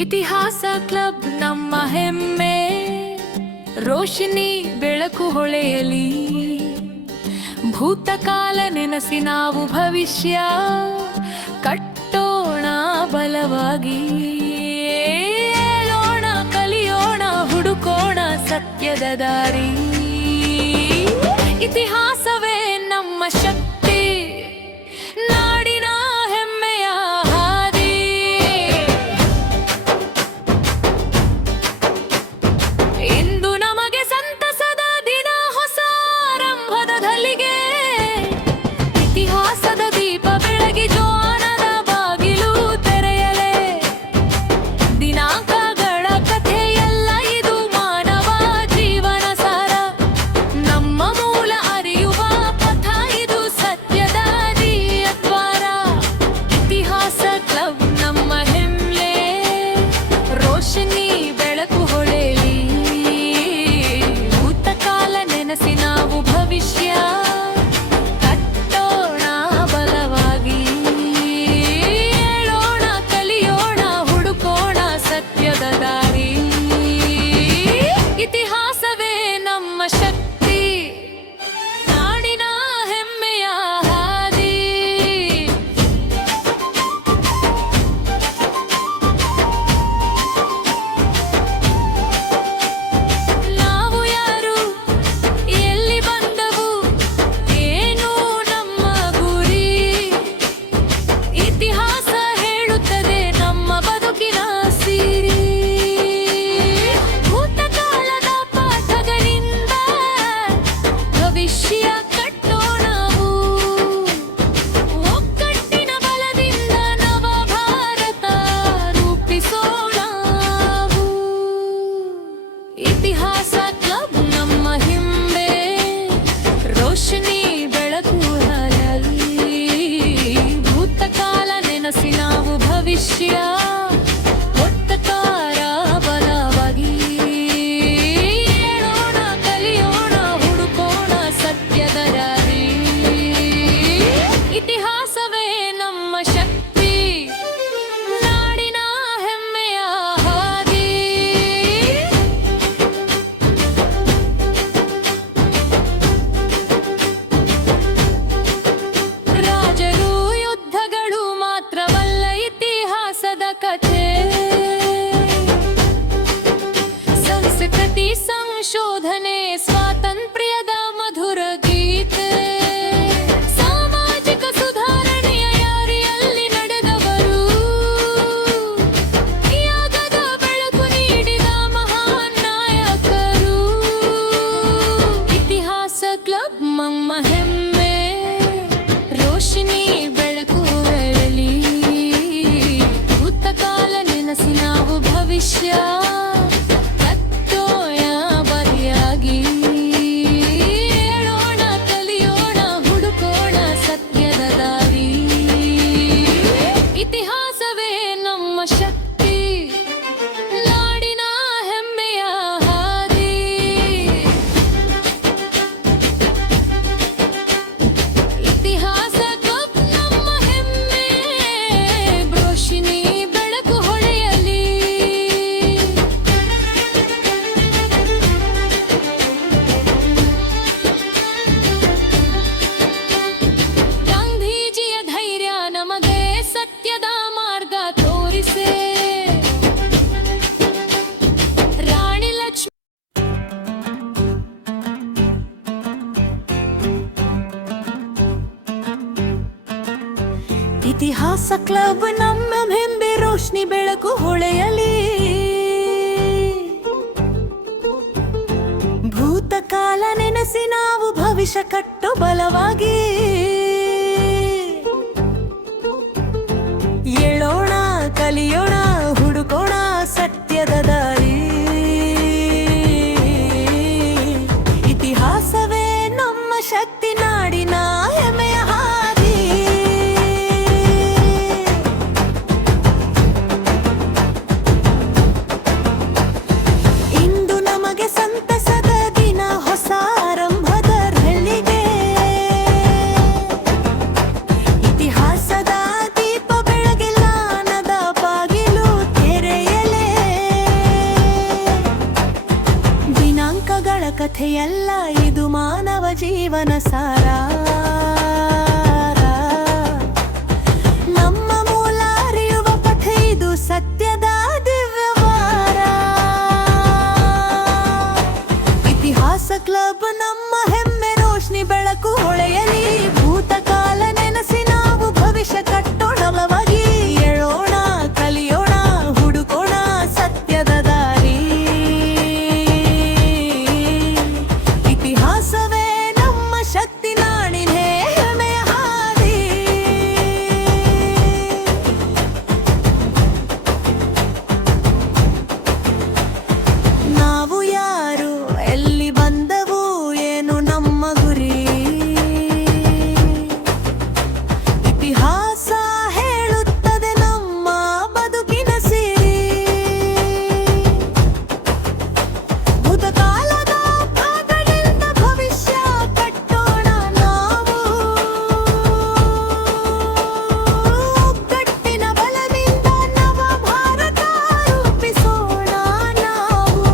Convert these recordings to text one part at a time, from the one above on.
ಇತಿಹಾಸ ಕ್ಲಬ್ ನಮ್ಮ ಹೆಮ್ಮೆ, ರೋಶನಿ ಬೆಳಕು ಹೊಳೆಯಲಿ. ಭೂತಕಾಲ ನೆನಸಿ ನಾವು ಭವಿಷ್ಯ ಕಟ್ಟೋಣ ಬಲವಾಗಿ. ಹೇಳೋಣ, ಕಲಿಯೋಣ, ಹುಡುಕೋಣ ಸತ್ಯದ ದಾರಿ. ಇತಿಹಾಸವೇ ನಮ್ಮ ಶಕ್ತಿ, ನಾಡಿನ ಹೆಮ್ಮೆಯ ಹಾದಿ. ಇಂದು ನಮಗೆ ಸಂತಸದ ದಿನ, ಹೊಸ ಆರಂಭದ ಘಳಿಗೆ. ಇತಿಹಾಸದ ದೀಪ ಬೆಳಗಿ ಜೋನದ ಬಾಗಿಲು ತೆರೆಯಲೇ. ದಿನಾಂಕಗಳ ಕಥೆಯಲ್ಲ ಇದು ಮಾನವ ಜೀವನ ಸಾರ. ನಮ್ಮ ಮೂಲ ಅರಿಯುವ ಪಥ ಇದು ಸತ್ಯದ ದ್ವಾರ. ಇತಿಹಾಸ ಕ್ಲಬ್ ನಮ್ಮ ಹೆಮ್ಮೆ, ರೋಶನಿ ಬೆಳಕು ಹೊಳೆಯಲಿ. ಭೂತಕಾಲ ನೆನಸಿ ನಾವು ಭವಿಷ್ಯ ಕಟ್ಟೋಣ ಬಲವಾಗಿ. ಹೇಳೋಣ, ಕಲಿಯೋಣ, ಹುಡುಕೋಣ ಸತ್ಯದ ದಾರಿ. ಇತಿಹಾಸವೇ ನಮ್ಮ ಶಕ್ತಿ, ನಾಡಿನ ಹೆಮ್ಮೆಯ ಹಾದಿ. ನಾವು ಯಾರು, ಎಲ್ಲಿ ಬಂದವು, ಏನು ನಮ್ಮ ಗುರಿ. ಇತಿಹಾಸ ಹೇಳುತ್ತದೆ ನಮ್ಮ ಬದುಕಿನ ಸಿರಿ. ಭೂತಕಾಲದ ಪಾಠಗಳಿಂದ ಭವಿಷ್ಯ ಕಟ್ಟೋಣವು. ಒಗ್ಗಟ್ಟಿನ ಬಲದಿಂದ ನವ ಭಾರತ ರೂಪಿಸೋಣವು. ಇತಿಹಾಸ ಕ್ಲಬ್ ನಮ್ಮ ಹೆಮ್ಮೆ, ರೋಶನಿ ಬೆಳಕು ಹೊಳೆಯಲಿ. ಭೂತಕಾಲ ನೆನಸಿ ನಾವು ಭವಿಷ್ಯ ಒತ್ತಕಾರ ಬಲವಾಗಿ. ಹೇಳೋಣ, ಕಲಿಯೋಣ, ಹುಡುಕೋಣ ಸತ್ಯದ ದಾರಿ. ಇತಿಹಾಸವೇ ನಮ್ಮ ಶಕ್ತಿ, ನಾಡಿನ ಹೆಮ್ಮೆಯ ಹಾದಿ. ರಾಜರು ಯುದ್ಧಗಳು ಮಾತ್ರವಲ್ಲ ಇತಿಹಾಸದ ಕಥೆ. ಸಂಸ್ಕೃತಿ ಸಂಶೋಧನೆ, ಸ್ವಾತಂತ್ರ್ಯದ ಮಧುರ ಗೀತೆ. ಸಾಮಾಜಿಕ ಸುಧಾರಣೆಯ ಯಾರಿಯಲ್ಲಿ ನಡೆದವರು, ಯಾಗದ ಬೆಳಕು ನೀಡಿದ ಮಹಾನ್ ನಾಯಕರು. ಇತಿಹಾಸ ಕ್ಲಬ್ ನಮ್ಮ ಹೆಮ್ಮೆ, ರೋಶನಿ ಬೆಳಕು ಹೊಳೆಯಲಿ. ಭೂತಕಾಲ ನೆನಸಿ ನಾವು ಭವಿಷ್ಯ ಕಟ್ಟೋಣ ಬಲಿಯಾಗಿ. ಹೇಳೋಣ, ಕಲಿಯೋಣ, ಹುಡುಕೋಣ ಸತ್ಯದ ದಾರಿ. ಇತಿಹಾಸವೇ ನಮ್ಮ ಶಕ್ತಿ, ನಾಡಿನ ಹೆಮ್ಮೆಯ ಹಾದಿ. ಇತಿಹಾಸ ಕ್ಲಬ್ ನಮ್ಮ ಹೆಮ್ಮೆ, ರೋಶನಿ ಬೆಳಕು ಹೊಳೆಯಲಿ. ಗಾಂಧೀಜಿಯ ಧೈರ್ಯ ನಮಗೆ ಸತ್ಯದ ಮಾರ್ಗ ತೋರಿಸೆ. ರಾಣಿ ಲಕ್ಷ್ಮಿ ಇತಿಹಾಸ ಕ್ಲಬ್ ನಮ್ಮ ಹೆಮ್ಮೆ, ರೋಶನಿ ಬೆಳಕು ಹೊಳೆಯಲಿ. ಭೂತಕಾಲ ನೆನಸಿ ನಾವು ಭವಿಷ್ಯ ಕಟ್ಟು ಬಲವಾಗಿ. ಹೇಳೋಣ, ಕಲಿಯೋಣ, ಹುಡುಕೋಣ ಸತ್ಯದ ದಾರಿ. ಇತಿಹಾಸವೇ ನಮ್ಮ ಶಕ್ತಿ, ನಾಡಿನ ಹೆಮ್ಮೆಯ ಹಾದಿ. ಇಂದು ನಮಗೆ ಸಂತಸದ ದಿನ, ಹೊಸ ಆರಂಭದ ಘಳಿಗೆ. ಇತಿಹಾಸದ ದೀಪ ಬೆಳಗಿಲ್ಲ, ನದ ಬಾಗಿಲು ತೆರೆಯಲಿ. ಜೀವನ ಸಾರ. ನಮ್ಮ ಮೂಲ ಅರಿಯುವ ಪಥ ಇದು ಸತ್ಯದ ದಿವ್ಯವಾರ. ಇತಿಹಾಸ ಕ್ಲಬ್ ನಮ್ಮ ಹೆಮ್ಮೆ ರೋಶ್ನಿ ಬೆಳಕು ಹೊಳೆಯಲಿ. ಭೂತಕಾಲ ನೆನೆಸಿ ನಾವು ಭವಿಷ್ಯ ಕಟ್ಟೋಣ ಬಲವಾಗಿ. ಏಳೋಣ ಕಲಿಯೋಣ ಹುಡುಕೋಣ ಸತ್ಯದ ದಾರಿ. ಇತಿಹಾಸವೇ ನಮ್ಮ ಶಕ್ತಿ ನಾಡಿನೇ ಹೆಮ್ಮೆಯ ಹಾದಿ. ನಾವು ಯಾರು, ಎಲ್ಲಿ ಬಂದವು, ಏನು ನಮ್ಮ ಗುರಿ. ಇತಿಹಾಸ ಹೇಳುತ್ತದೆ ನಮ್ಮ ಬದುಕಿನ ಸಿರಿ. ಭೂತಕಾಲದ ಭಾಗದಿಂದ ಭವಿಷ್ಯ ಕಟ್ಟೋಣ ನಾವು. ಒಗ್ಗಟ್ಟಿನ ಬಲದಿಂದ ನವ ಭಾರತ ರೂಪಿಸೋಣ ನಾವು.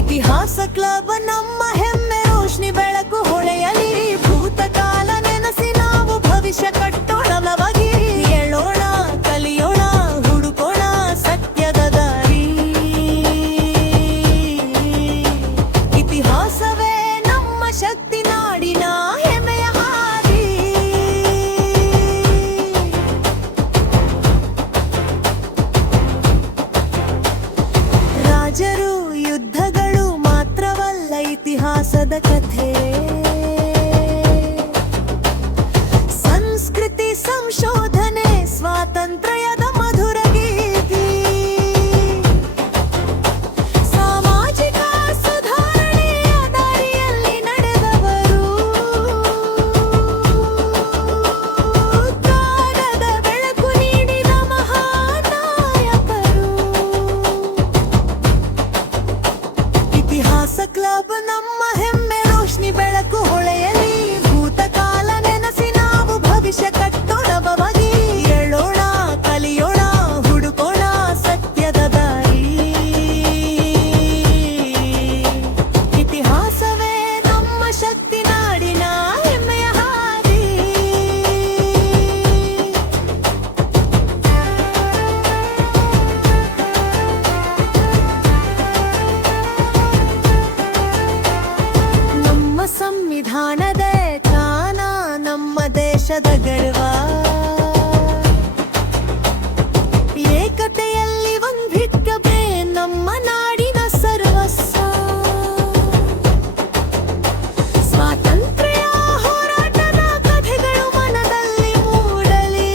ಇತಿಹಾಸ ಕ್ಲಬ್ ನಮ್ಮ ಹೆಮ್ಮೆ ರೋಶ್ನಿ ಬೆಳಕು ಹೊಳೆಯಲಿ. ಭೂತಕಾಲ ನೆನೆಸಿ ನಾವು ಭವಿಷ್ಯ ಕಟ್ಟೋಣ ಬಲವಾಗಿ. ಏಳೋಣ ಕಲಿಯೋಣ ಹುಡುಕೋಣ ಸತ್ಯದ ದಾರಿ. ಇತಿಹಾಸವೇ ನಮ್ಮ ಶಕ್ತಿ ನಾಡಿನ ಹೆಮ್ಮೆಯ ಹಾದಿ. ರಾಜರು ಯುದ್ಧಗಳು ಮಾತ್ರವಲ್ಲ ಇತಿಹಾಸದ ಕಥೆ. ಸಂಸ್ಕೃತಿ ಸಂಶೋಧನೆ ಸ್ವಾತಂತ್ರ್ಯದ ಮಧುರ ಗೀತಿ. ಸಾಮಾಜಿಕ ಸುಧಾರಣೆಯ ದಾರಿಯಲ್ಲಿ ನಡೆದವರು. ಜ್ಞಾನದ ಬೆಳಕು ನೀಡಿದ ಮಹಾನಾಯಕರು. ಇತಿಹಾಸ ಕ್ಲಬ್ ನಮ್ಮ ಹೆಮ್ಮೆ ರೋಶ್ನಿ ಬೆಳಕು ಹೊಳೆಯಲಿ. ಭೂತಕಾಲ ನೆನೆಸಿ ನಾವು ಭವಿಷ್ಯ ಕಟ್ಟೋಣ ಬಲವಾಗಿ. ಏಳೋಣ ಕಲಿಯೋಣ ಹುಡುಕೋಣ ಸತ್ಯದ ದಾರಿ. ಇತಿಹಾಸವೇ ನಮ್ಮ ಶಕ್ತಿ ನಾಡಿನ ಹೆಮ್ಮೆಯ ಹಾದಿ. ನಮ್ಮ ಸಂವಿಧಾನದ ಜ್ಞಾನ ನಮ್ಮ ದೇಶದ ಗರ್ವ. ಏಕತೆಯಲ್ಲಿ ಒಂದಿಕ್ಕವೇ ನಮ್ಮ ನಾಡಿನ ಸರ್ವಸ್ವ. ಸ್ವಾತಂತ್ರ್ಯ ಹೋರಾಟದ ಕಥೆಗಳು ಮನದಲ್ಲಿ ಮೂಡಲಿ.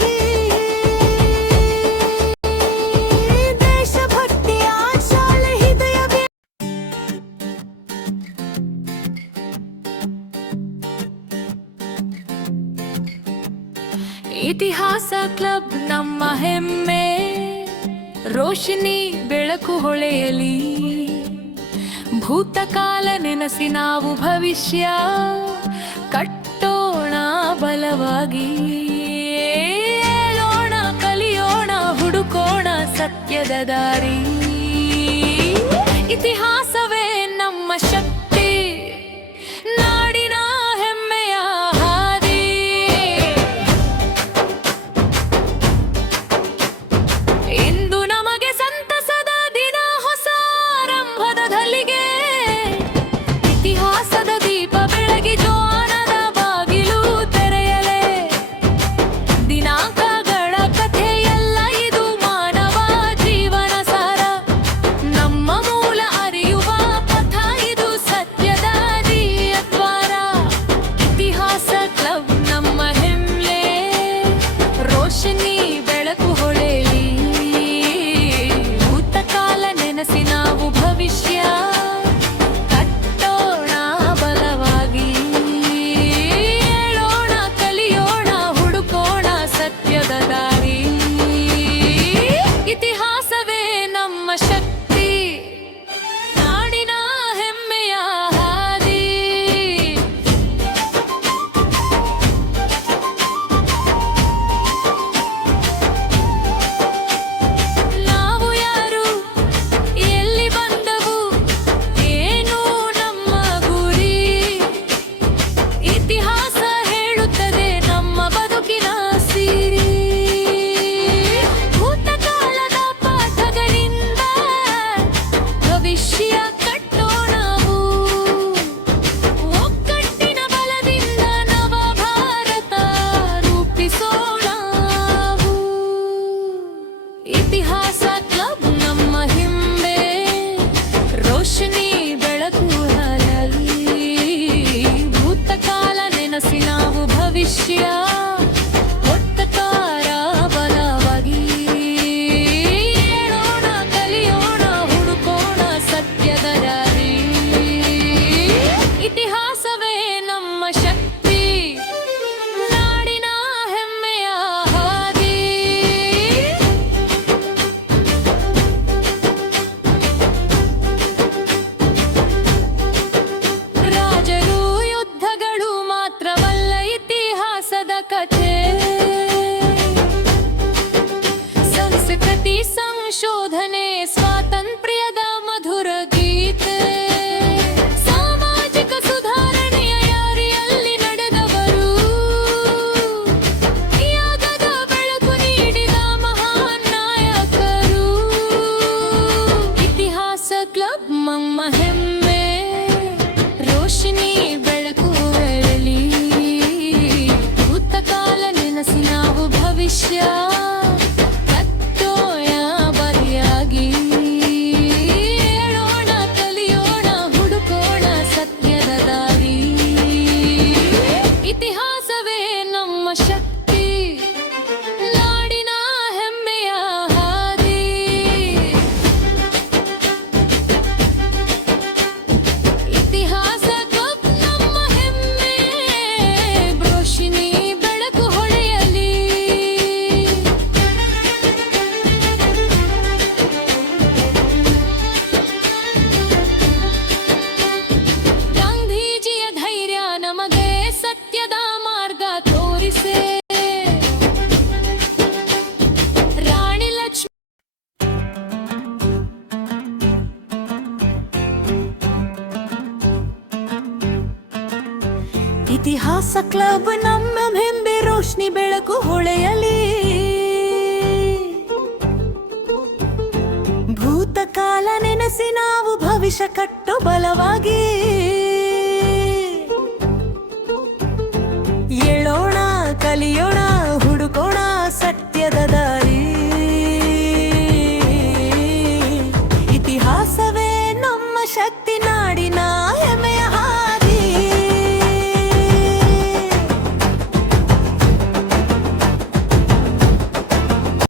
ದೇಶಭಕ್ತಿಯ ಶಾಲೆ ಹೃದಯವೇ. ಇತಿಹಾಸ ಕ್ಲಬ್ ನಮ್ಮ ಹೆಮ್ಮೆ ರೋಶನಿ ಬೆಳಕು ಹೊಳೆಯಲಿ. ಭೂತಕಾಲ ನೆನೆಸಿ ನಾವು ಭವಿಷ್ಯ ಕಟ್ಟೋಣ ಬಲವಾಗಿ. ಏಳೋಣ ಕಲಿಯೋಣ ಹುಡುಕೋಣ ಸತ್ಯದ ದಾರಿ. ಇತಿಹಾಸವೇ ನಮ್ಮ ಶಕ್ತಿ ನಾಡಿನ ಹೆಮ್ಮೆಯ ಹಾದಿ. ಇಂದು ನಮಗೆ ಸಂತಸದ ದಿನ, ಹೊಸ ಆರಂಭದ ಘಳಿಗೆ. ಇತಿಹಾಸದ ದೀಪ ಬೆಳಗಿ ಜ್ಞಾನದ ಬಾಗಿಲು ತೆರೆಯಲೇ. ದಿನಾಂಕಗಳ ಕಥೆಯಲ್ಲ ಇದು ಮಾನವ ಜೀವನ ಸಾರ. ನಮ್ಮ ಮೂಲ ಅರಿಯುವ ಕಥೆ ಸಂಸ್ಕೃತಿ ಸಂಶೋಧನೆ ಸ್ವಾತಂತ್ರ್ಯದ ಮಧುರ ಗೀತೆ ಸಾಮಾಜಿಕ ಸುಧಾರಣೆಯ ಯಾರಿಯಲ್ಲಿ ನಡೆದವರು ತ್ಯಾಗದ ಬೆಳಕು ನೀಡಿದ ಮಹಾನ್ ನಾಯಕರು ಇತಿಹಾಸ ಕ್ಲಬ್ ನಮ್ಮ ಹೆಮ್ಮೆ ರೋಶಿನಿ ಬೆಳಕು ಎರಳಿ ಭೂತಕಾಲ ನೆನಸಿ ನಾವು ಭವಿಷ್ಯ ಕಟ್ಟೋಯ ಬಲಿಯಾಗಿ ಹೇಳೋಣ ಕಲಿಯೋಣ ಹುಡುಕೋಣ ಸತ್ಯದ ದಾರಿ ಇತಿಹಾಸವೇ ನಮ್ಮ ಶಕ್ತಿ ನಾಡಿನ ಹೆಮ್ಮೆಯ ಹಾದಿ ಇತಿಹಾಸ ಕ್ಲಬ್ ನಮ್ಮ ಹೆಮ್ಮೆ ರೋಶಿನಿ ಬೆಳಕು ಹೊಳೆಯಲಿ ಗಾಂಧೀಜಿಯ ಧೈರ್ಯ ನಮಗೆ ಸತ್ಯದ ಮಾರ್ಗ ತೋರಿಸೆ ರಾಣಿ ಲಕ್ಷ್ಮಿ ಇತಿಹಾಸ ಕ್ಲಬ್ ನಮ್ಮ ಹೆಮ್ಮೆ ರೋಶಿನಿ ಬೆಳಕು ಹೊಳೆಯಲಿ ಭೂತಕಾಲ ನೆನೆಸಿ ನಾವು ಭವಿಷ್ಯ ಕಟ್ಟೋ ಬಲವಾಗಿ ಏಳೋಣ ಕಲಿಯೋಣ ಹುಡುಕೋಣ ಸತ್ಯದ ದಾರಿ ಇತಿಹಾಸವೇ ನಮ್ಮ ಶಕ್ತಿ ನಾಡಿನ